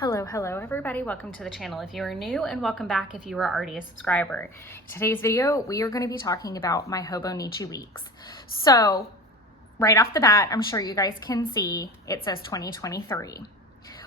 Hello everybody, welcome to the channel if you are new, and welcome back if you are already a subscriber. In today's video, we are going to be talking about my Hobonichi weeks. So right off the bat, I'm sure you guys can see it says 2023.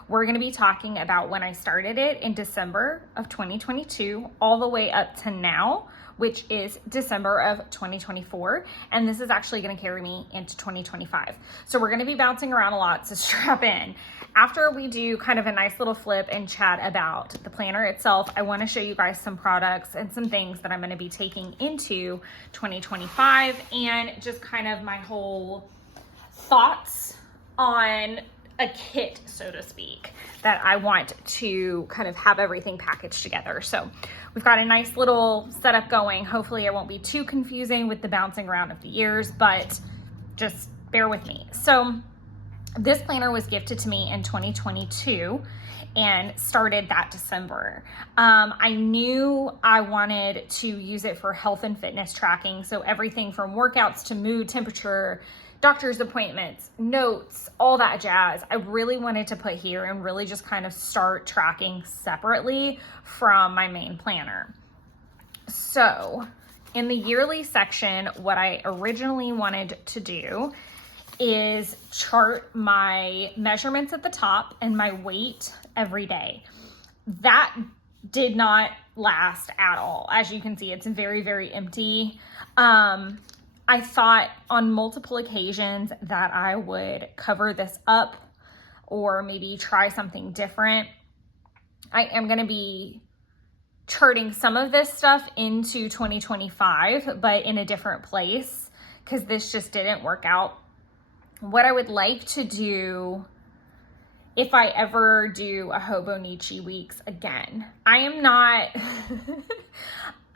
We're going to be talking about when I started it in December of 2022 all the way up to now, which is December of 2024. And this is actually going to carry me into 2025. So we're going to be bouncing around a lot, so strap in. After we do kind of a nice little flip and chat about the planner itself, I want to show you guys some products and some things that I'm going to be taking into 2025 and just kind of my whole thoughts on a kit, so to speak, that I want to kind of have everything packaged together. So we've got a nice little setup going. Hopefully it won't be too confusing with the bouncing around of the years, but just bear with me. So this planner was gifted to me in 2022 and started that December. I knew I wanted to use it for health and fitness tracking. So everything from workouts to mood, temperature, doctor's appointments, notes, all that jazz, I really wanted to put here and really just kind of start tracking separately from my main planner. So in the yearly section, what I originally wanted to do is chart my measurements at the top and my weight every day. That did not last at all. As you can see, it's very, very empty. I thought on multiple occasions that I would cover this up or maybe try something different. I am going to be charting some of this stuff into 2025, but in a different place because this just didn't work out. What I would like to do if I ever do a Hobonichi weeks again, I am not...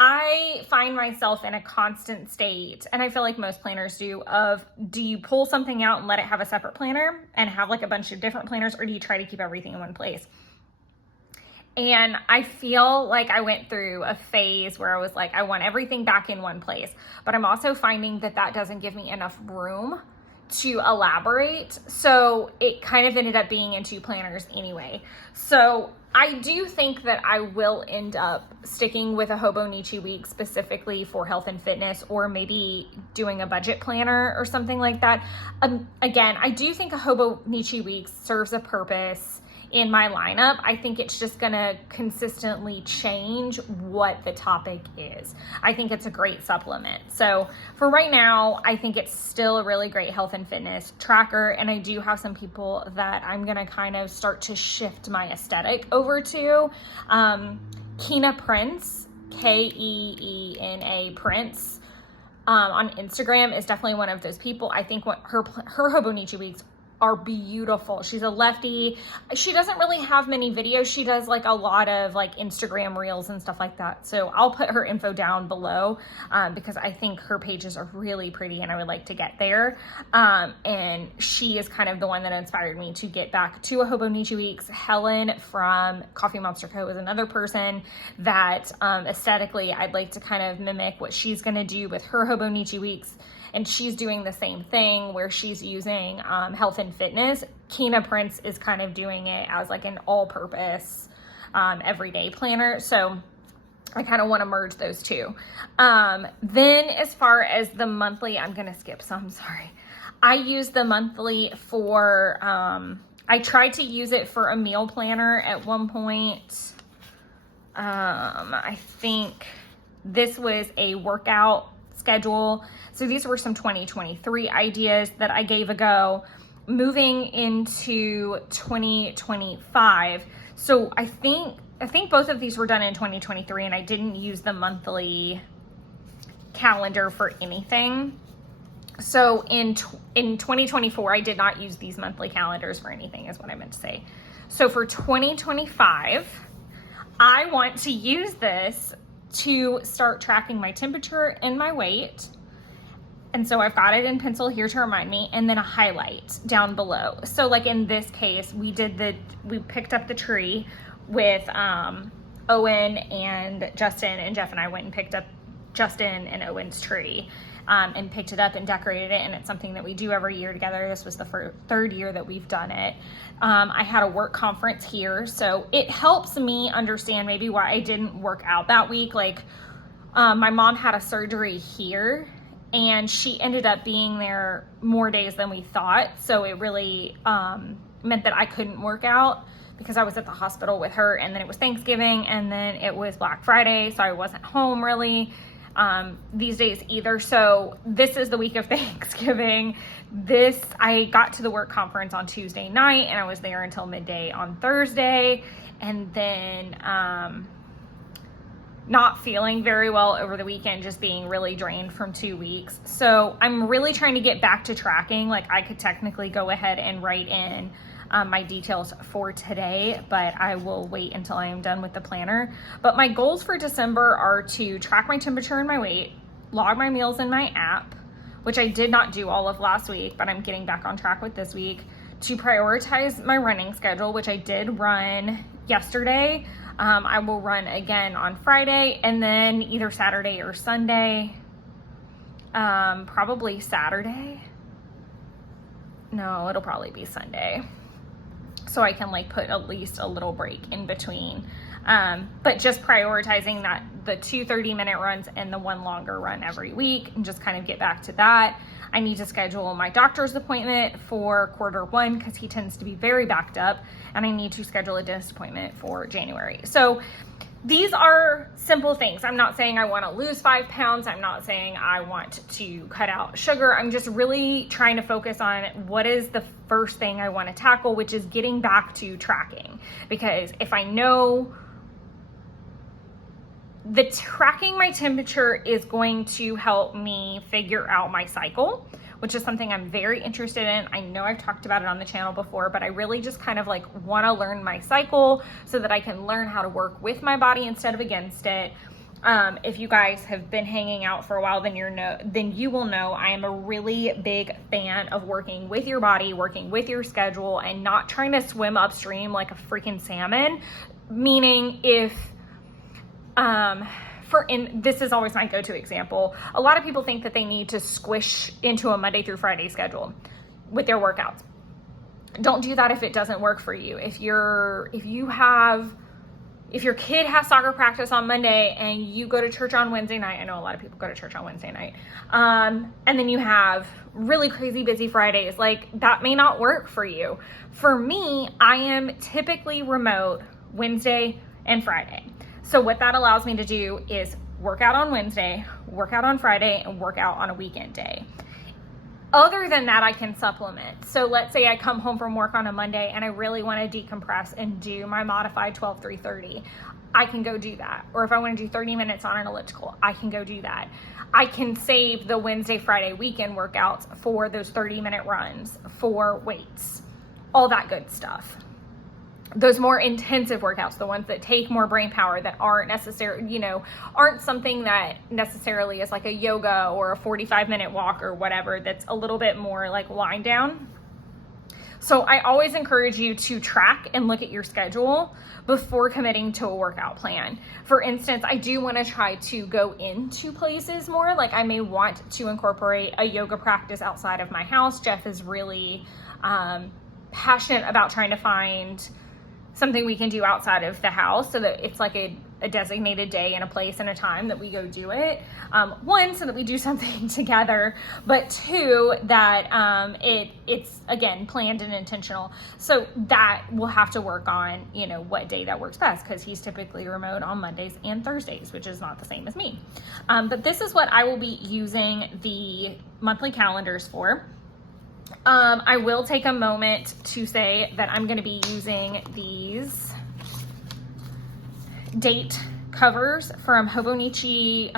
I find myself in a constant state, and I feel like most planners do, of do you pull something out and let it have a separate planner and have like a bunch of different planners, or do you try to keep everything in one place? And I feel like I went through a phase where I was like, I want everything back in one place, but I'm also finding that that doesn't give me enough room to elaborate. So it kind of ended up being in two planners anyway. So I do think that I will end up sticking with a Hobonichi week specifically for health and fitness, or maybe doing a budget planner or something like that. Again, I do think a Hobonichi week serves a purpose in my lineup. I think it's just gonna consistently change what the topic is. I think it's a great supplement. So for right now, I think it's still a really great health and fitness tracker. And I do have some people that I'm gonna kind of start to shift my aesthetic over to. Keena Prince, Keena Prince, on Instagram is definitely one of those people. I think what her Hobonichi weeks are beautiful. She's a lefty. She doesn't really have many videos. She does like a lot of like Instagram reels and stuff like that. So I'll put her info down below because I think her pages are really pretty and I would like to get there. And she is kind of the one that inspired me to get back to a Hobonichi weeks. Helen from Coffee Monster Co. is another person that aesthetically I'd like to kind of mimic what she's gonna do with her Hobonichi weeks. And she's doing the same thing where she's using health and fitness. Keena Prince is kind of doing it as like an all-purpose everyday planner. So I kind of want to merge those two. Then as far as the monthly, I'm going to skip some, sorry. I use the monthly for, I tried to use it for a meal planner at one point. I think this was a workout schedule. So these were some 2023 ideas that I gave a go. Moving into 2025. So I think both of these were done in 2023 and I didn't use the monthly calendar for anything. So in 2024, I did not use these monthly calendars for anything is what I meant to say. So for 2025, I want to use this to start tracking my temperature and my weight. And so I've got it in pencil here to remind me, and then a highlight down below. So like in this case, we picked up the tree with Owen and Justin, and Jeff and I went and picked up Justin and Owen's tree. and picked it up and decorated it, and it's something that we do every year together. This was the third year that we've done it. I had a work conference here, so it helps me understand maybe why I didn't work out that week. Like, my mom had a surgery here, and she ended up being there more days than we thought, so it really meant that I couldn't work out because I was at the hospital with her, and then it was Thanksgiving, and then it was Black Friday, so I wasn't home really these days either. So this is the week of Thanksgiving. I got to the work conference on Tuesday night, and I was there until midday on Thursday, and then not feeling very well over the weekend, just being really drained from 2 weeks. So I'm really trying to get back to tracking. Like, I could technically go ahead and write in my details for today, but I will wait until I am done with the planner. But my goals for December are to track my temperature and my weight, log my meals in my app, which I did not do all of last week, but I'm getting back on track with this week, to prioritize my running schedule, which I did run yesterday. I will run again on Friday, and then either Saturday or Sunday. Probably Saturday. No, it'll probably be Sunday, so I can like put at least a little break in between. But just prioritizing that, the 2 30-minute runs and the 1 longer run every week, and just kind of get back to that. I need to schedule my doctor's appointment for Q1 because he tends to be very backed up, and I need to schedule a dentist appointment for January. So these are simple things. I'm not saying I want to lose 5 pounds. I'm not saying I want to cut out sugar. I'm just really trying to focus on what is the first thing I want to tackle, which is getting back to tracking. Because if I know the tracking my temperature is going to help me figure out my cycle, which is something I'm very interested in. I know I've talked about it on the channel before, but I really just kind of like want to learn my cycle so that I can learn how to work with my body instead of against it. If you guys have been hanging out for a while, then you will know I am a really big fan of working with your body, working with your schedule, and not trying to swim upstream like a freaking salmon. Meaning, if this is always my go-to example. A lot of people think that they need to squish into a Monday through Friday schedule with their workouts. Don't do that if it doesn't work for you. If your kid has soccer practice on Monday and you go to church on Wednesday night, I know a lot of people go to church on Wednesday night, and then you have really crazy busy Fridays, like that may not work for you. For me, I am typically remote Wednesday and Friday. So what that allows me to do is work out on Wednesday, work out on Friday, and work out on a weekend day. Other than that, I can supplement. So let's say I come home from work on a Monday and I really want to decompress and do my modified 12-3-30. I can go do that. Or if I want to do 30 minutes on an elliptical, I can go do that. I can save the Wednesday, Friday weekend workouts for those 30-minute runs, for weights, all that good stuff. Those more intensive workouts, the ones that take more brain power, that aren't necessarily, aren't something that necessarily is like a yoga or a 45-minute walk or whatever, that's a little bit more like wind down. So I always encourage you to track and look at your schedule before committing to a workout plan. For instance, I do want to try to go into places more. Like, I may want to incorporate a yoga practice outside of my house. Jeff is really passionate about trying to find something we can do outside of the house so that it's like a designated day and a place and a time that we go do it. One, so that we do something together, but two, that it's again planned and intentional. So that we'll have to work on, what day that works best, because he's typically remote on Mondays and Thursdays, which is not the same as me. But this is what I will be using the monthly calendars for. I will take a moment to say that I'm going to be using these date covers from Hobonichi,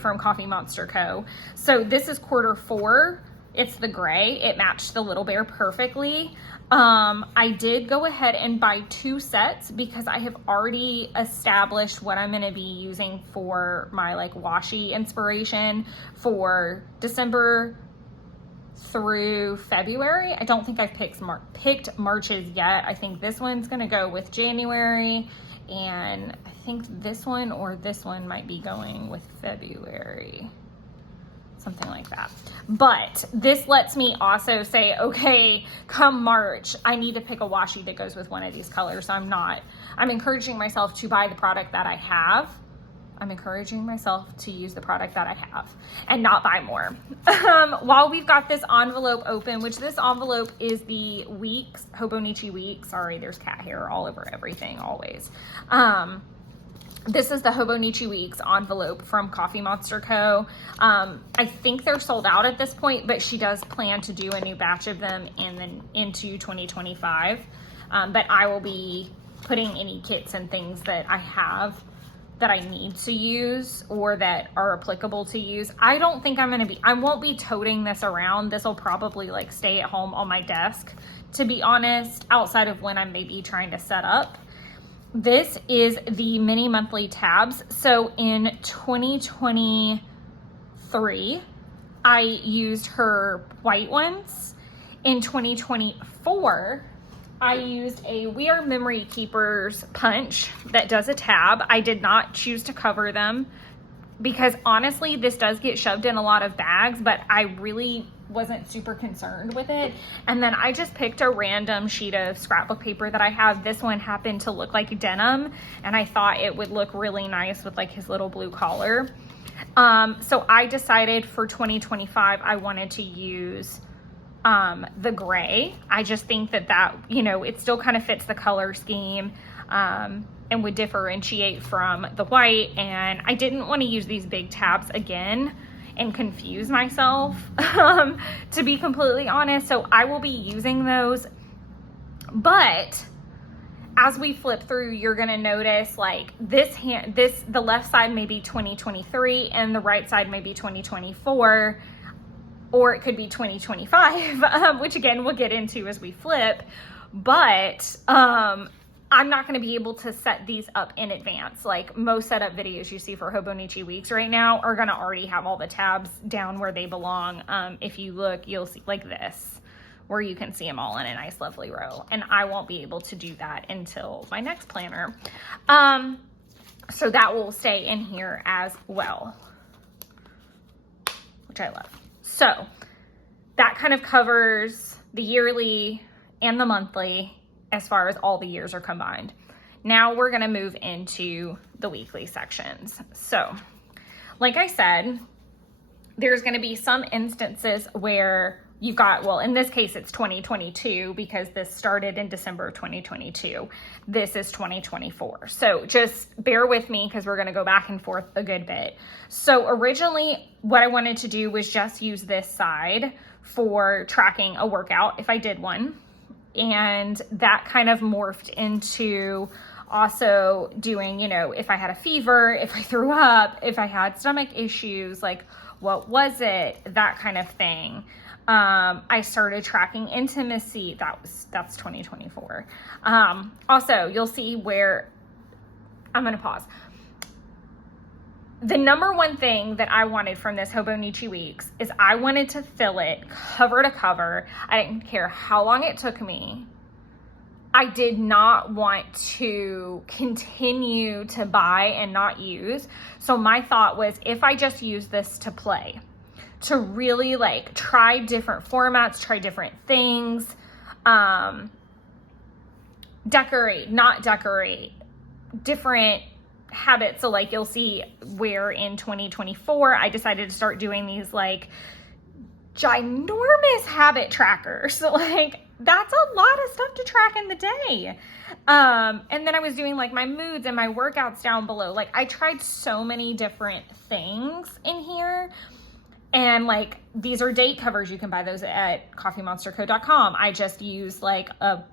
from Coffee Monster Co. So this is Q4. It's the gray. It matched the Little Bear perfectly. I did go ahead and buy 2 sets because I have already established what I'm going to be using for my like washi inspiration for December through February. I don't think I've picked March's yet. I think this one's going to go with January, and I think this one or this one might be going with February. something like that. But this lets me also say, okay, come March, I need to pick a washi that goes with one of these colors. So I'm encouraging myself to buy the product that I have. I'm encouraging myself to use the product that I have and not buy more. While we've got this envelope open, which this envelope is the Weeks, Hobonichi Weeks. Sorry, there's cat hair all over everything always. This is the Hobonichi Weeks envelope from Coffee Monster Co. I think they're sold out at this point, but she does plan to do a new batch of them and then into 2025. But I will be putting any kits and things that I have that I need to use or that are applicable to use. I don't think I won't be toting this around. This will probably like stay at home on my desk, to be honest, outside of when I'm maybe trying to set up. This is the mini monthly tabs. So in 2023, I used her white ones. In 2024, I used a We Are Memory Keepers punch that does a tab. I did not choose to cover them because honestly, this does get shoved in a lot of bags, but I really wasn't super concerned with it. And then I just picked a random sheet of scrapbook paper that I have. This one happened to look like denim, and I thought it would look really nice with like his little blue collar. So I decided for 2025, I wanted to use the gray. I just think that, you know, it still kind of fits the color scheme, and would differentiate from the white. And I didn't want to use these big tabs again and confuse myself, to be completely honest. So I will be using those. But as we flip through, you're gonna notice like the left side may be 2023 and the right side may be 2024, or it could be 2025, which again, we'll get into as we flip. But I'm not gonna be able to set these up in advance. Like most setup videos you see for Hobonichi Weeks right now are gonna already have all the tabs down where they belong. If you look, you'll see like this, where you can see them all in a nice lovely row. And I won't be able to do that until my next planner. So that will stay in here as well, which I love. So that kind of covers the yearly and the monthly as far as all the years are combined. Now we're gonna move into the weekly sections. So like I said, there's gonna be some instances where you've got, well, in this case, it's 2022 because this started in December of 2022. This is 2024. So just bear with me because we're gonna go back and forth a good bit. So originally what I wanted to do was just use this side for tracking a workout if I did one. And that kind of morphed into also doing, you know, if I had a fever, if I threw up, if I had stomach issues, like what was it, that kind of thing. I started tracking intimacy. That's 2024. Also, you'll see where I'm going to pause. The number one thing that I wanted from this Hobonichi Weeks is I wanted to fill it cover to cover. I didn't care how long it took me. I did not want to continue to buy and not use. So my thought was, if I just use this to play, to really like try different formats, try different things, decorate, not decorate, different habits. So like you'll see where in 2024, I decided to start doing these like ginormous habit trackers. So like that's a lot of stuff to track in the day. And then I was doing like my moods and my workouts down below. Like I tried so many different things in here. And like, these are date covers. You can buy those at coffeemonsterco.com. I just used like a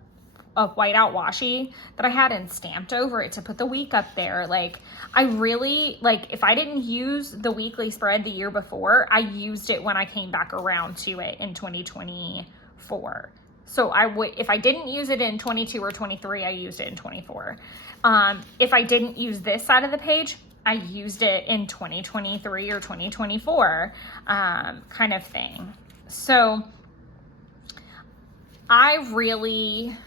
whiteout washi that I had and stamped over it to put the week up there. Like I really, like if I didn't use the weekly spread the year before, I used it when I came back around to it in 2024. So if I didn't use it in 22 or 23, I used it in 24. If I didn't use this side of the page, I used it in 2023 or 2024, kind of thing. So I really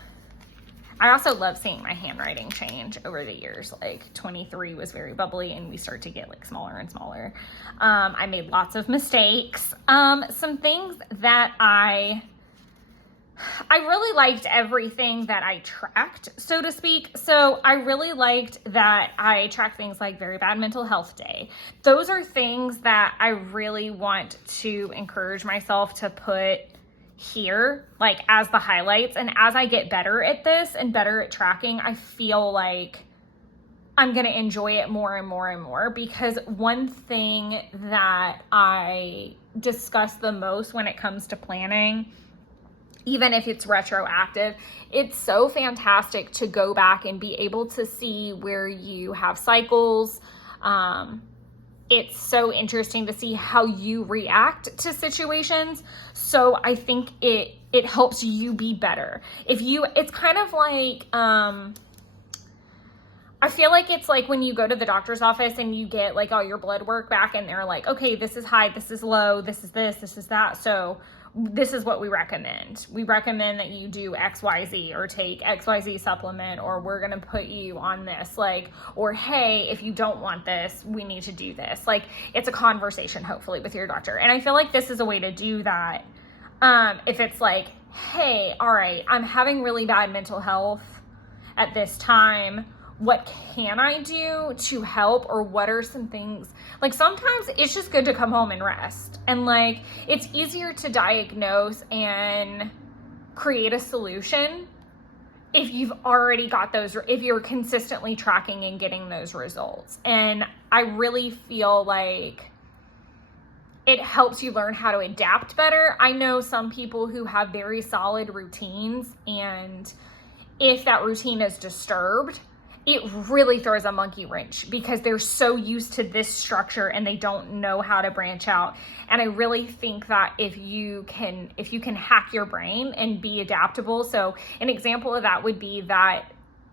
I also love seeing my handwriting change over the years. Like 23 was very bubbly and we start to get like smaller and smaller. I made lots of mistakes. Some things that I really liked everything that I tracked, so to speak. So I really liked that I tracked things like Very Bad Mental Health Day. Those are things that I really want to encourage myself to put here, like as the highlights. And as I get better at this and better at tracking, I feel like I'm going to enjoy it more and more and more, because one thing that I discuss the most when it comes to planning, even if it's retroactive, it's so fantastic to go back and be able to see where you have cycles. It's so interesting to see how you react to situations. So I think it helps you be better. It's kind of like, I feel like it's like when you go to the doctor's office and you get like all your blood work back and they're like, okay, this is high, this is low, this is this is that. So this is what we recommend. We recommend that you do XYZ or take XYZ supplement, or we're going to put you on this, like, or hey, if you don't want this, we need to do this. Like, it's a conversation, hopefully, with your doctor. And I feel like this is a way to do that. If it's like, hey, all right, I'm having really bad mental health at this time. What can I do to help? Or what are some things, like sometimes it's just good to come home and rest. And like, it's easier to diagnose and create a solution if you've already got those, if you're consistently tracking and getting those results. And I really feel like it helps you learn how to adapt better. I know some people who have very solid routines, and if that routine is disturbed, it really throws a monkey wrench because they're so used to this structure and they don't know how to branch out. And I really think that if you can hack your brain and be adaptable. So an example of that would be that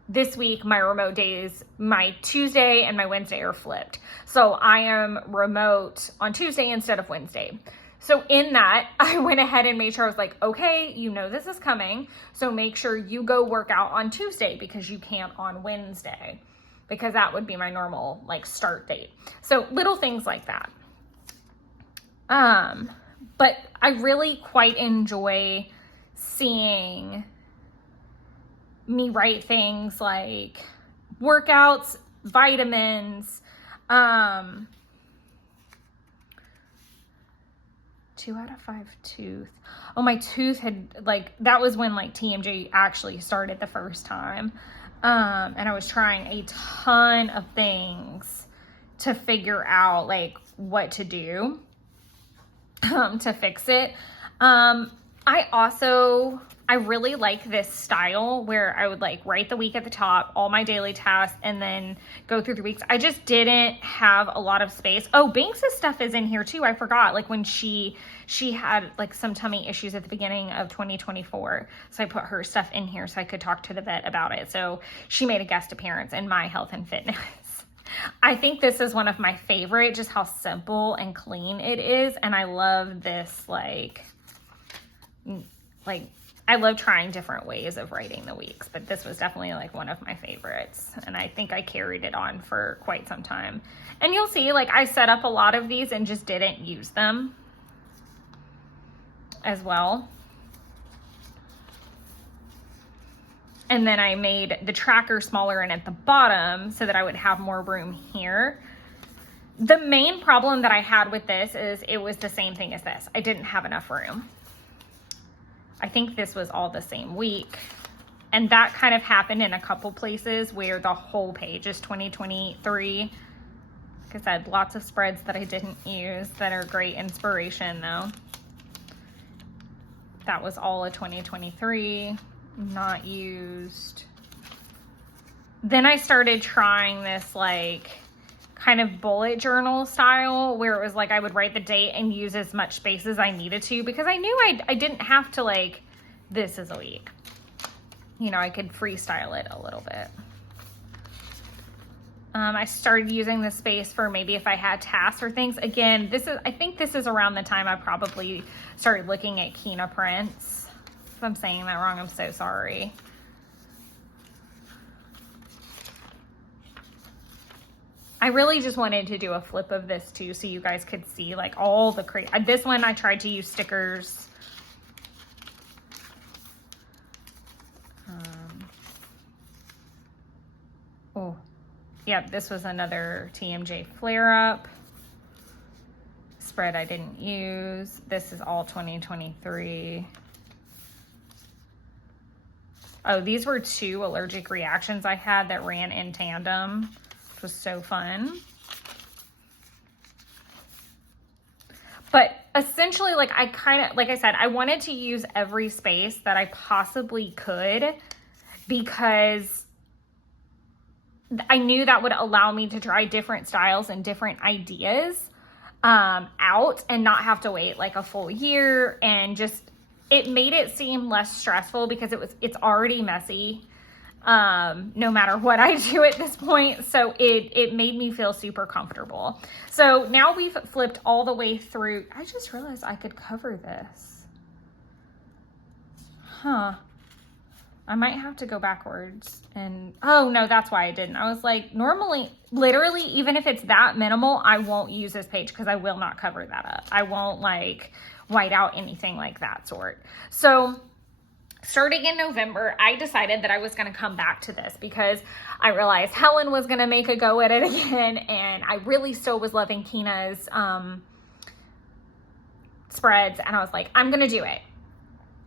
this week, my remote days, my Tuesday and my Wednesday are flipped. So I am remote on Tuesday instead of Wednesday. So in that, I went ahead and made sure I was like, okay, you know this is coming, so make sure you go work out on Tuesday because you can't on Wednesday, because that would be my normal like start date. So little things like that. But I really quite enjoy seeing me write things like workouts, vitamins, 2 out of 5 tooth. Oh, my tooth had like, that was when like TMJ actually started the first time. And I was trying a ton of things to figure out like what to do to fix it. I really like this style where I would like write the week at the top, all my daily tasks, and then go through the weeks. I just didn't have a lot of space. Oh, Banks' stuff is in here too. I forgot, like when she had like some tummy issues at the beginning of 2024. So I put her stuff in here so I could talk to the vet about it. So she made a guest appearance in my health and fitness. I think this is one of my favorite, just how simple and clean it is. And I love this, like I love trying different ways of writing the weeks, but this was definitely like one of my favorites. And I think I carried it on for quite some time. And you'll see, like I set up a lot of these and just didn't use them as well. And then I made the tracker smaller and at the bottom so that I would have more room here. The main problem that I had with this is it was the same thing as this. I didn't have enough room. I think this was all the same week. And that kind of happened in a couple places where the whole page is 2023. Like I said, lots of spreads that I didn't use that are great inspiration though. That was all of 2023, not used. Then I started trying this like kind of bullet journal style where it was like I would write the date and use as much space as I needed to, because I knew I didn't have to like, this is a week. You know, I could freestyle it a little bit. I started using this space for maybe if I had tasks or things. Again, I think this is around the time I probably started looking at Kina prints. If I'm saying that wrong, I'm so sorry. I really just wanted to do a flip of this too, so you guys could see like all the this one I tried to use stickers. Oh, yeah, this was another TMJ flare up spread I didn't use. This is all 2023. Oh, these were 2 allergic reactions I had that ran in tandem, which was so fun. But essentially, like I said, I wanted to use every space that I possibly could because I knew that would allow me to try different styles and different ideas out and not have to wait like a full year, and just, it made it seem less stressful because it's already messy no matter what I do at this point. So it made me feel super comfortable. So now we've flipped all the way through. I just realized I could cover this. Huh. I might have to go backwards and, oh no, that's why I didn't. I was like, normally, literally, even if it's that minimal, I won't use this page because I will not cover that up. I won't like white out anything like that sort. So starting in November, I decided that I was going to come back to this because I realized Helen was going to make a go at it again. And I really still was loving Kina's spreads. And I was like, I'm going to do it.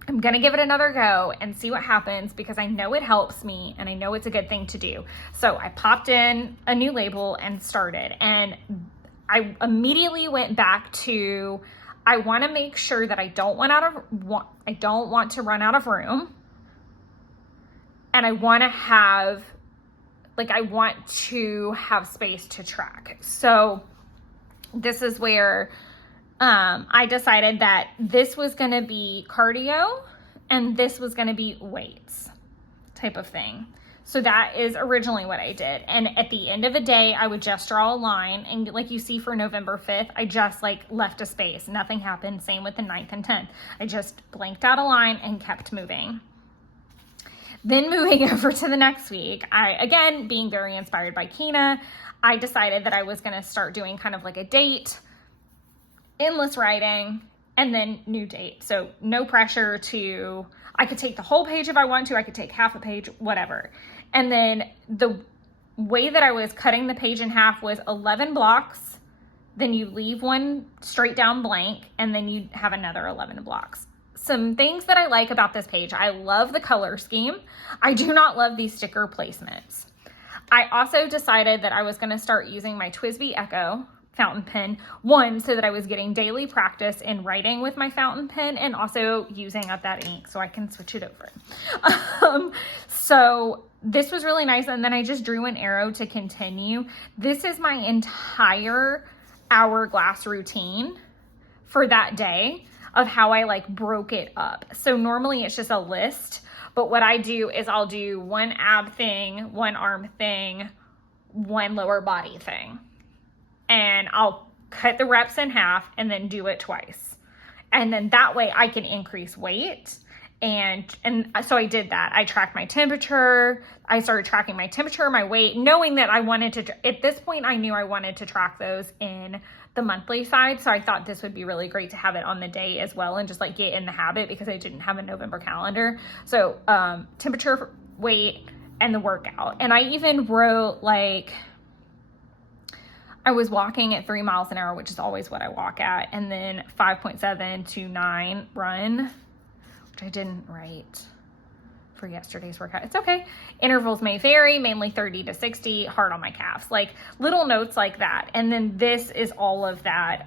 I'm going to give it another go and see what happens because I know it helps me and I know it's a good thing to do. So I popped in a new label and started, and I immediately went back to, I want to make sure that I don't want to run out of room, and I want to have space to track. So this is where I decided that this was going to be cardio and this was going to be weights type of thing. So that is originally what I did. And at the end of the day, I would just draw a line. And like you see for November 5th, I just like left a space. Nothing happened. Same with the 9th and 10th. I just blanked out a line and kept moving. Then moving over to the next week, again, being very inspired by Kina, I decided that I was going to start doing kind of like a date, endless writing, and then new date. So no pressure to, I could take the whole page if I want to, I could take half a page, whatever. And then the way that I was cutting the page in half was 11 blocks, then you leave one straight down blank, and then you have another 11 blocks. Some things that I like about this page, I love the color scheme. I do not love these sticker placements. I also decided that I was going to start using my TWSBI Echo fountain pen, one, so that I was getting daily practice in writing with my fountain pen and also using up that ink so I can switch it over. So this was really nice. And then I just drew an arrow to continue. This is my entire hourglass routine for that day of how I like broke it up. So normally it's just a list, but what I do is I'll do one ab thing, one arm thing, one lower body thing. And I'll cut the reps in half and then do it twice. And then that way I can increase weight. And so I did that. I tracked my temperature. I started tracking my temperature, my weight, knowing that I wanted to, at this point, I knew I wanted to track those in the monthly side. So I thought this would be really great to have it on the day as well and just like get in the habit because I didn't have a November calendar. So temperature, weight, and the workout. And I even wrote like, I was walking at 3 miles an hour, which is always what I walk at, and then 5.7 to 9 run, which I didn't write for yesterday's workout. It's okay. Intervals may vary, mainly 30 to 60, hard on my calves, like little notes like that. And then this is all of that,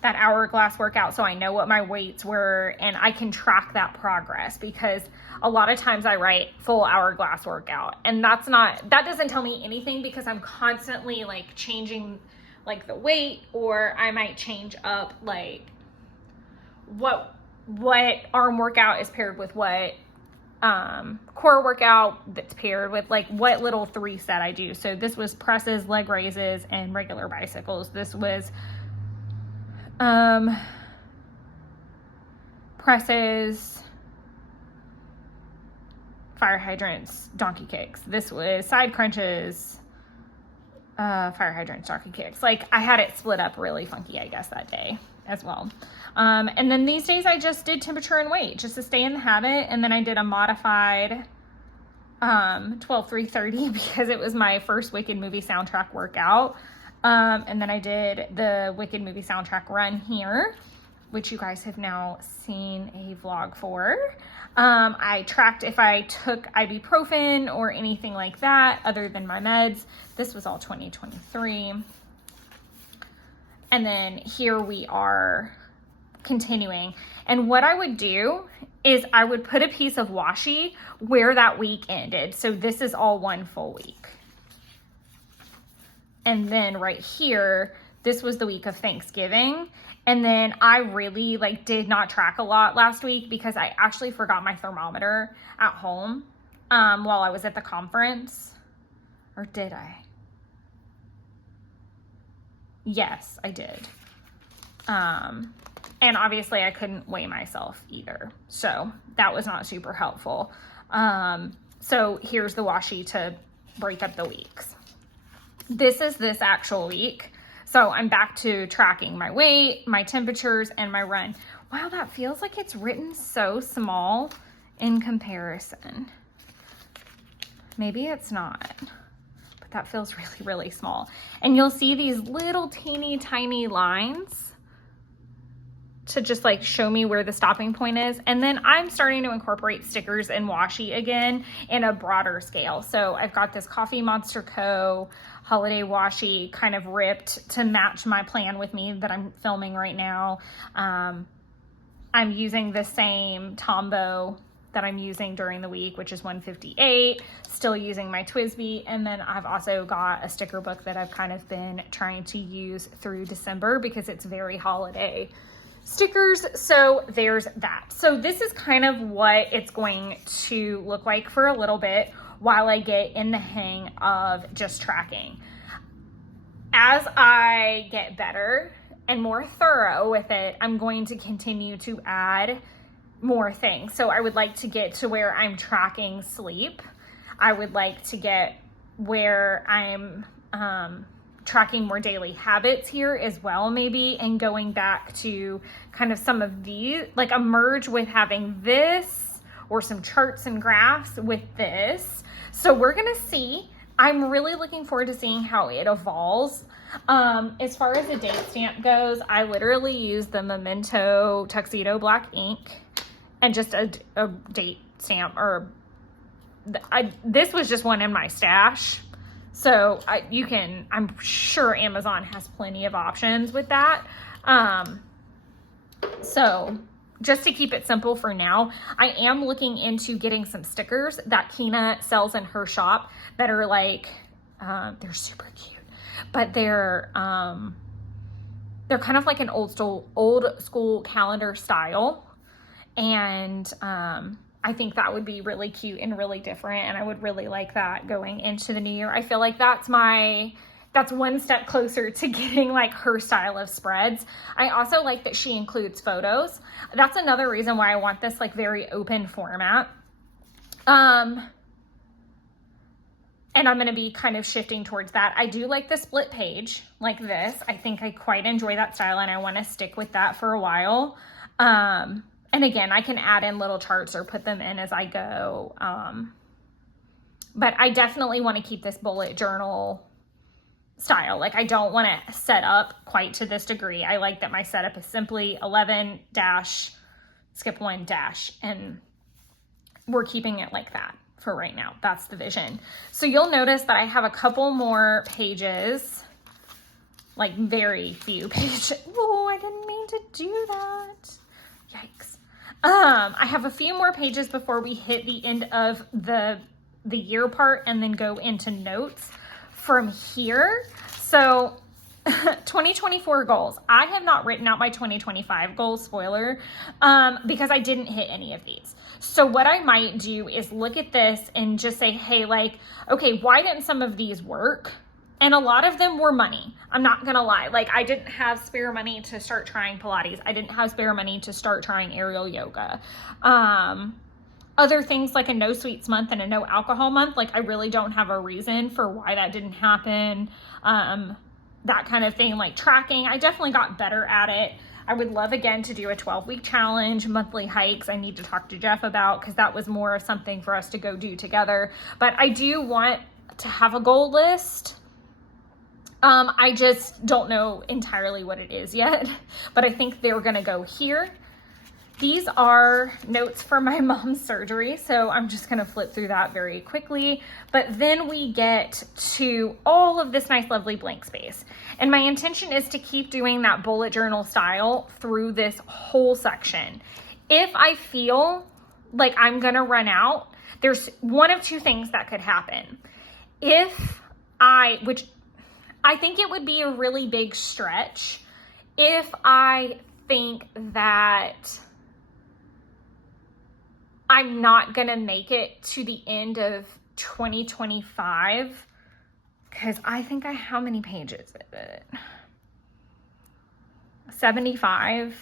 that hourglass workout. So I know what my weights were and I can track that progress because a lot of times I write full hourglass workout and that doesn't tell me anything because I'm constantly like changing like the weight, or I might change up like what arm workout is paired with what core workout that's paired with like what little 3 set I do. So this was presses, leg raises, and regular bicycles. This was presses, fire hydrants, donkey kicks. This was side crunches, fire hydrant stocking kicks. Like I had it split up really funky, I guess, that day as well. And then these days I just did temperature and weight just to stay in the habit. And then I did a modified 12-3-30 because it was my first Wicked movie soundtrack workout. And then I did the Wicked movie soundtrack run here, which you guys have now seen a vlog for. I tracked if I took ibuprofen or anything like that other than my meds. This was all 2023. And then here we are continuing. And what I would do is I would put a piece of washi where that week ended. So this is all one full week. And then right here, this was the week of Thanksgiving. And then I really did not track a lot last week because I actually forgot my thermometer at home while I was at the conference. Or did I? Yes, I did. And obviously I couldn't weigh myself either. So that was not super helpful. So here's the washi to break up the weeks. This is this actual week. So I'm back to tracking my weight, my temperatures, and my run. Wow, that feels like it's written so small in comparison. Maybe it's not, but that feels really, really small. And you'll see these little teeny tiny lines to just show me where the stopping point is. And then I'm starting to incorporate stickers and washi again in a broader scale. So I've got this Coffee Monster Co. holiday washi kind of ripped to match my plan with me that I'm filming right now. I'm using the same Tombow that I'm using during the week, which is 158, still using my TWSBI. And then I've also got a sticker book that I've kind of been trying to use through December because it's very holiday stickers. So there's that. So this is kind of what it's going to look like for a little bit while I get in the hang of just tracking. As I get better and more thorough with it, I'm going to continue to add more things. So I would like to get to where I'm tracking sleep. I would like to get where I'm tracking more daily habits here as well, maybe, and going back to kind of some of these, a merge with having this or some charts and graphs with this. So we're gonna see. I'm really looking forward to seeing how it evolves. As far as the date stamp goes, I literally use the Memento Tuxedo black ink and just a date stamp, or this was just one in my stash. So I'm sure Amazon has plenty of options with that. So just to keep it simple for now, I am looking into getting some stickers that Kina sells in her shop that are they're super cute, but they're kind of like an old school calendar style. And, I think that would be really cute and really different. And I would really like that going into the new year. I feel like that's one step closer to getting her style of spreads. I also like that she includes photos. That's another reason why I want this very open format. And I'm going to be kind of shifting towards that. I do like the split page like this. I think I quite enjoy that style and I want to stick with that for a while. And again, I can add in little charts or put them in as I go. But I definitely want to keep this bullet journal style. I don't want to set up quite to this degree. I like that my setup is simply 11 dash, skip 1 dash, and we're keeping it like that for right now. That's the vision. So you'll notice that I have a couple more pages, very few pages. Oh, I didn't mean to do that. Yikes. I have a few more pages before we hit the end of the year part and then go into notes from here. So 2024 goals. I have not written out my 2025 goals, spoiler, because I didn't hit any of these. So what I might do is look at this and just say, hey, okay, why didn't some of these work? And a lot of them were money. I'm not gonna lie. I didn't have spare money to start trying Pilates. I didn't have spare money to start trying aerial yoga. other things like a no sweets month and a no alcohol month, like I really don't have a reason for why that didn't happen. That kind of thing, like tracking, I definitely got better at it. I would love again to do a 12-week challenge, monthly hikes. I need to talk to Jeff about, because that was more of something for us to go do together. But I do want to have a goal list. I just don't know entirely what it is yet, but I think they're gonna go here. These are notes for my mom's surgery, so I'm just gonna flip through that very quickly. But then we get to all of this nice, lovely blank space. And my intention is to keep doing that bullet journal style through this whole section. If I feel like I'm gonna run out, there's one of two things that could happen. Which I think it would be a really big stretch, if I think that I'm not gonna make it to the end of 2025, because I think how many pages is it? 75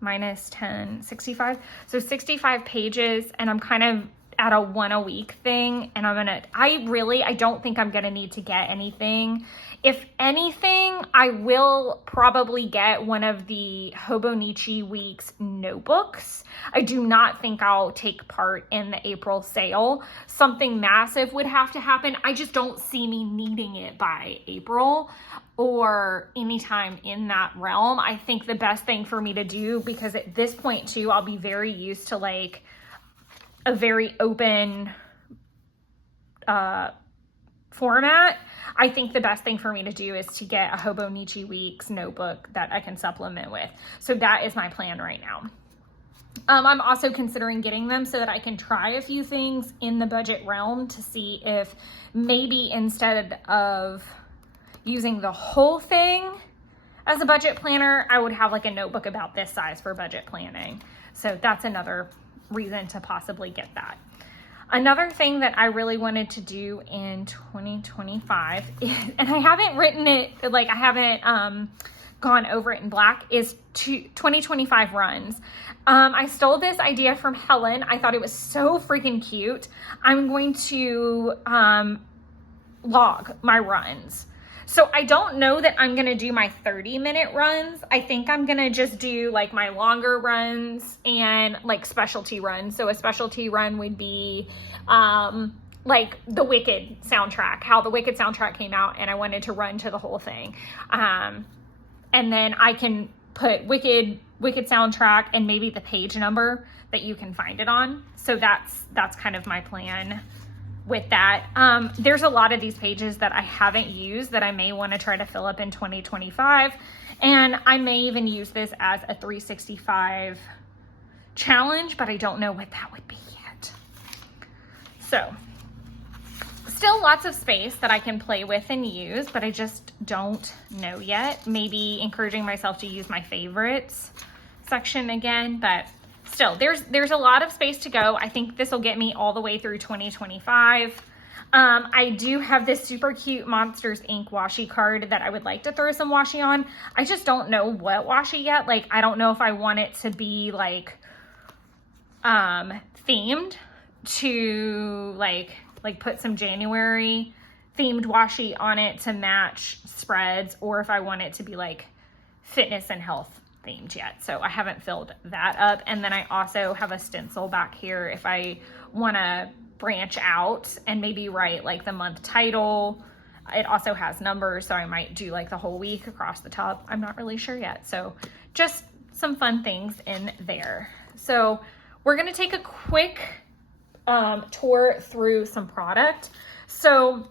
minus 10, 65. So 65 pages, and I'm kind of at a 1 a week thing, and I don't think I'm gonna need to get anything. If anything, I will probably get one of the Hobonichi Weeks notebooks. I do not think I'll take part in the April sale. Something massive would have to happen. I just don't see me needing it by April or anytime in that realm. I think the best thing for me to do, because at this point too, I'll be very used to like a very open format. I think the best thing for me to do is to get a Hobonichi Weeks notebook that I can supplement with. So that is my plan right now. I'm also considering getting them so that I can try a few things in the budget realm to see if maybe instead of using the whole thing as a budget planner, I would have like a notebook about this size for budget planning. So that's another reason to possibly get that. Another thing that I really wanted to do in 2025 is, and I haven't written it, like I haven't gone over it in black, is 2025 runs. I stole this idea from Helen. I thought it was so freaking cute. I'm going to log my runs. So I don't know that I'm gonna do my 30-minute runs. I think I'm gonna just do like my longer runs and like specialty runs. So a specialty run would be like the Wicked soundtrack, how the Wicked soundtrack came out, and I wanted to run to the whole thing. And then I can put Wicked soundtrack and maybe the page number that you can find it on. So that's kind of my plan with that. There's a lot of these pages that I haven't used that I may want to try to fill up in 2025. And I may even use this as a 365 challenge, but I don't know what that would be yet. So still lots of space that I can play with and use, but I just don't know yet. Maybe encouraging myself to use my favorites section again, but still, there's a lot of space to go. I think this will get me all the way through 2025. I do have this super cute Monsters Inc. washi card that I would like to throw some washi on. I just don't know what washi yet. Like, I don't know if I want it to be like themed to like put some January themed washi on it to match spreads, or if I want it to be like fitness and health themed yet. So I haven't filled that up. And then I also have a stencil back here if I want to branch out and maybe write like the month title. It also has numbers, so I might do like the whole week across the top. I'm not really sure yet. So just some fun things in there. So we're going to take a quick tour through some product. So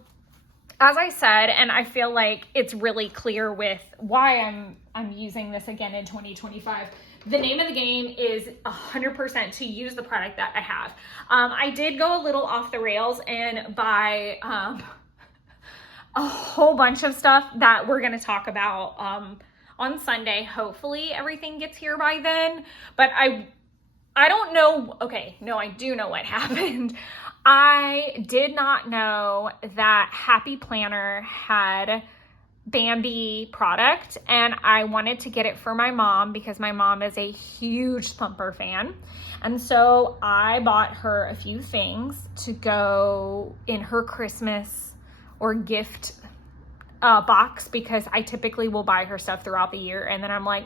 as I said, and I feel like it's really clear with why I'm using this again in 2025, the name of the game is 100% to use the product that I have. I did go a little off the rails and buy a whole bunch of stuff that we're going to talk about on Sunday. Hopefully everything gets here by then, but I don't know. Okay, no, I do know what happened. I did not know that Happy Planner had Bambi product, and I wanted to get it for my mom because my mom is a huge Thumper fan. And so I bought her a few things to go in her Christmas or gift box, because I typically will buy her stuff throughout the year. And then I'm like,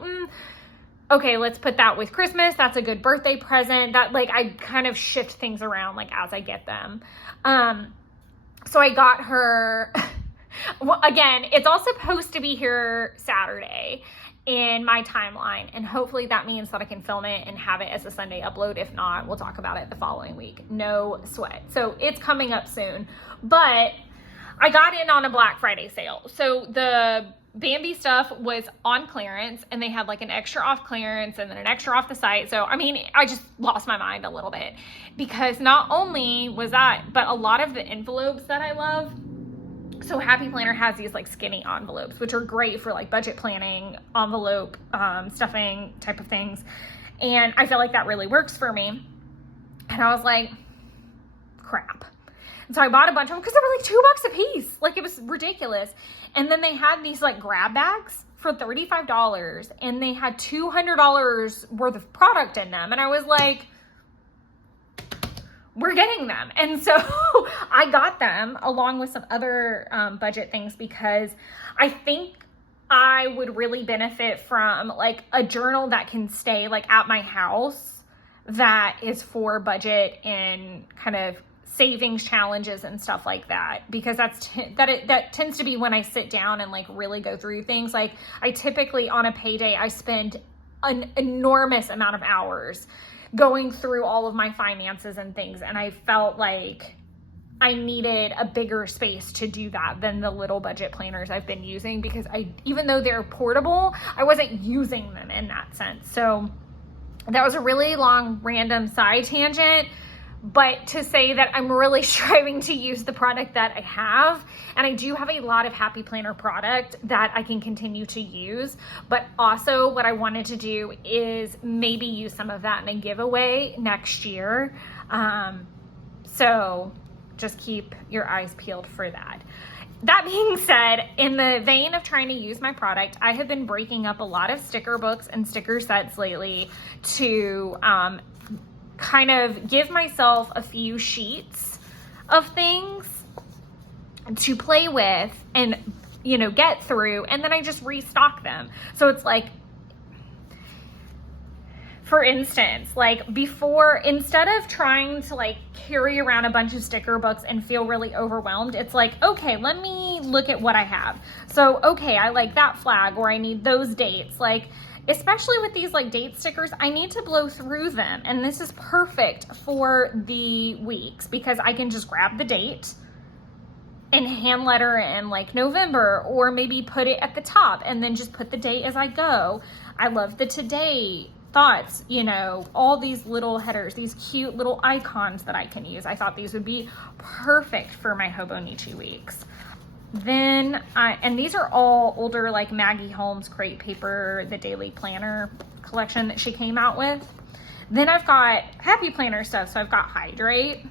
okay, let's put that with Christmas. That's a good birthday present. That, like, I kind of shift things around like as I get them. So I got her, well, again, it's all supposed to be here Saturday in my timeline. And hopefully that means that I can film it and have it as a Sunday upload. If not, we'll talk about it the following week. No sweat. So it's coming up soon. But I got in on a Black Friday sale. So the Bambi stuff was on clearance, and they had like an extra off clearance and then an extra off the site. So, I mean, I just lost my mind a little bit, because not only was that, but a lot of the envelopes that I love. So Happy Planner has these like skinny envelopes, which are great for like budget planning, envelope, stuffing type of things. And I feel like that really works for me. And I was like, crap. And so I bought a bunch of them because they were like $2 a piece. Like, it was ridiculous. And then they had these like grab bags for $35, and they had $200 worth of product in them. And I was like, we're getting them. And so I got them along with some other budget things, because I think I would really benefit from like a journal that can stay like at my house, that is for budget and kind of savings challenges and stuff like that, because that tends to be when I sit down and like really go through things. Like, I typically on a payday, I spend an enormous amount of hours going through all of my finances and things, and I felt like I needed a bigger space to do that than the little budget planners I've been using, because even though they're portable, I wasn't using them in that sense. So that was a really long random side tangent, but to say that I'm really striving to use the product that I have. And I do have a lot of Happy Planner product that I can continue to use. But also what I wanted to do is maybe use some of that in a giveaway next year. So just keep your eyes peeled for that. That being said, in the vein of trying to use my product, I have been breaking up a lot of sticker books and sticker sets lately to kind of give myself a few sheets of things to play with and, you know, get through, and then I just restock them. So it's like, for instance, like before, instead of trying to like carry around a bunch of sticker books and feel really overwhelmed, it's like, okay, let me look at what I have. So, okay, I like that flag, or I need those dates. Like, especially with these like date stickers, I need to blow through them. And this is perfect for the weeks, because I can just grab the date and hand letter in like November, or maybe put it at the top and then just put the date as I go. I love the today thoughts, you know, all these little headers, these cute little icons that I can use. I thought these would be perfect for my Hobonichi weeks. Then, and these are all older, like Maggie Holmes Crate Paper, the Daily Planner collection that she came out with. Then I've got Happy Planner stuff. So I've got Hydrate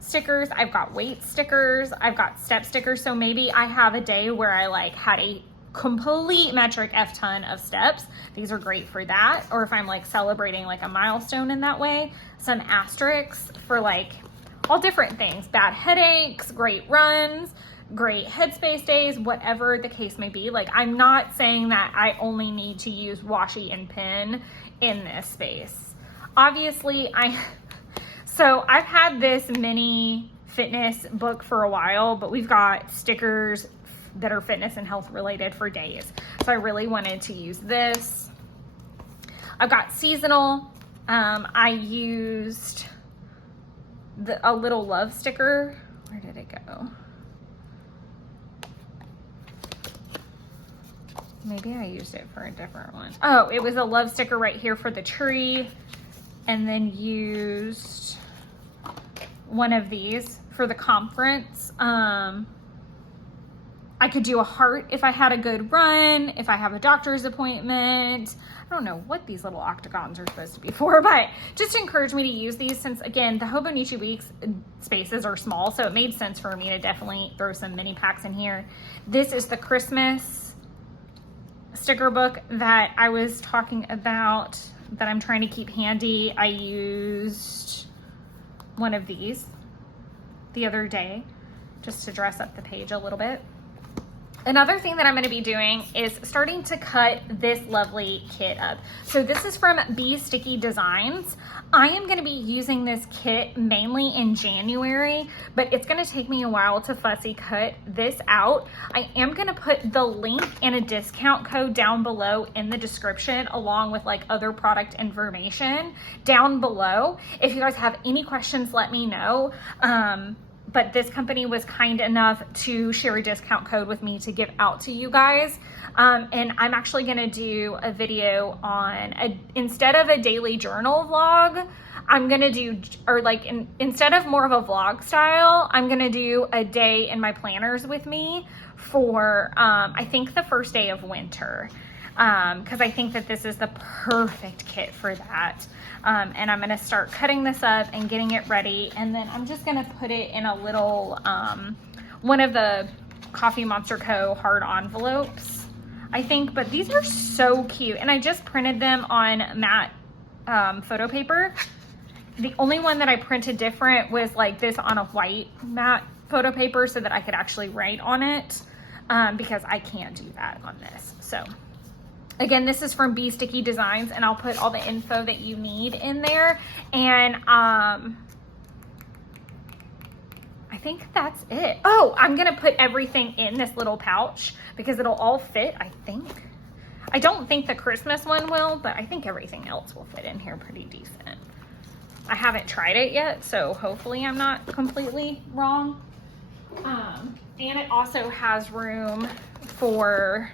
stickers, I've got weight stickers, I've got step stickers. So maybe I have a day where I like had a complete metric F-ton of steps. These are great for that. Or if I'm like celebrating like a milestone in that way, some asterisks for like all different things, bad headaches, great runs, great headspace days, whatever the case may be. Like, I'm not saying that I only need to use washi and pen in this space. Obviously, so I've had this mini fitness book for a while, but we've got stickers that are fitness and health related for days. So I really wanted to use this. I've got seasonal. I used a little love sticker. Where did it go? Maybe I used it for a different one. Oh, it was a love sticker right here for the tree, and then used one of these for the conference. I could do a heart if I had a good run, if I have a doctor's appointment. I don't know what these little octagons are supposed to be for, but just to encourage me to use these, since again, the Hobonichi Weeks spaces are small, so it made sense for me to definitely throw some mini packs in here. This is the Christmas sticker book that I was talking about that I'm trying to keep handy. I used one of these the other day just to dress up the page a little bit. Another thing that I'm going to be doing is starting to cut this lovely kit up. So this is from BeeStickyDesigns. I am going to be using this kit mainly in January, but it's going to take me a while to fussy cut this out. I am going to put the link and a discount code down below in the description, along with like other product information down below. If you guys have any questions, let me know. But this company was kind enough to share a discount code with me to give out to you guys. And I'm actually gonna do a video on, instead of a daily journal vlog, I'm gonna do, or like instead of more of a vlog style, I'm gonna do a day in my planners with me for, I think the first day of winter. Because I think that this is the perfect kit for that. And I'm gonna start cutting this up and getting it ready, and then I'm just gonna put it in a little, one of the Coffee Monster Co. hard envelopes, I think. But these are so cute, and I just printed them on matte photo paper. The only one that I printed different was like this on a white matte photo paper so that I could actually write on it, because I can't do that on this. So again, this is from BeeStickyDesigns, and I'll put all the info that you need in there. And I think that's it. Oh, I'm gonna put everything in this little pouch because it'll all fit, I think. I don't think the Christmas one will, but I think everything else will fit in here pretty decent. I haven't tried it yet, so hopefully I'm not completely wrong. And it also has room for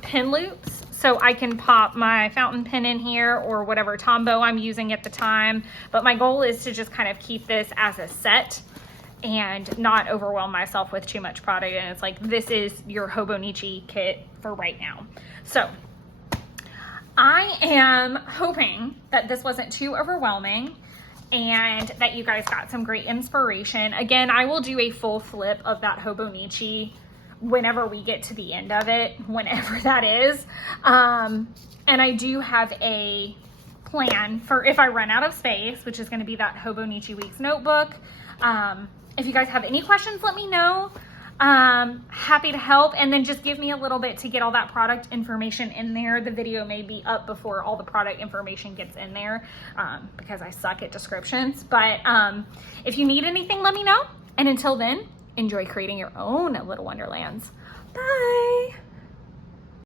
pin loops, so I can pop my fountain pen in here or whatever Tombow I'm using at the time. But my goal is to just kind of keep this as a set and not overwhelm myself with too much product. And it's like, this is your Hobonichi kit for right now. So I am hoping that this wasn't too overwhelming and that you guys got some great inspiration. Again, I will do a full flip of that Hobonichi whenever we get to the end of it, whenever that is. And I do have a plan for if I run out of space, which is going to be that Hobonichi Weeks notebook. If you guys have any questions, let me know. Happy to help. And then just give me a little bit to get all that product information in there. The video may be up before all the product information gets in there, because I suck at descriptions. But if you need anything, let me know. And until then, enjoy creating your own little wonderlands. Bye.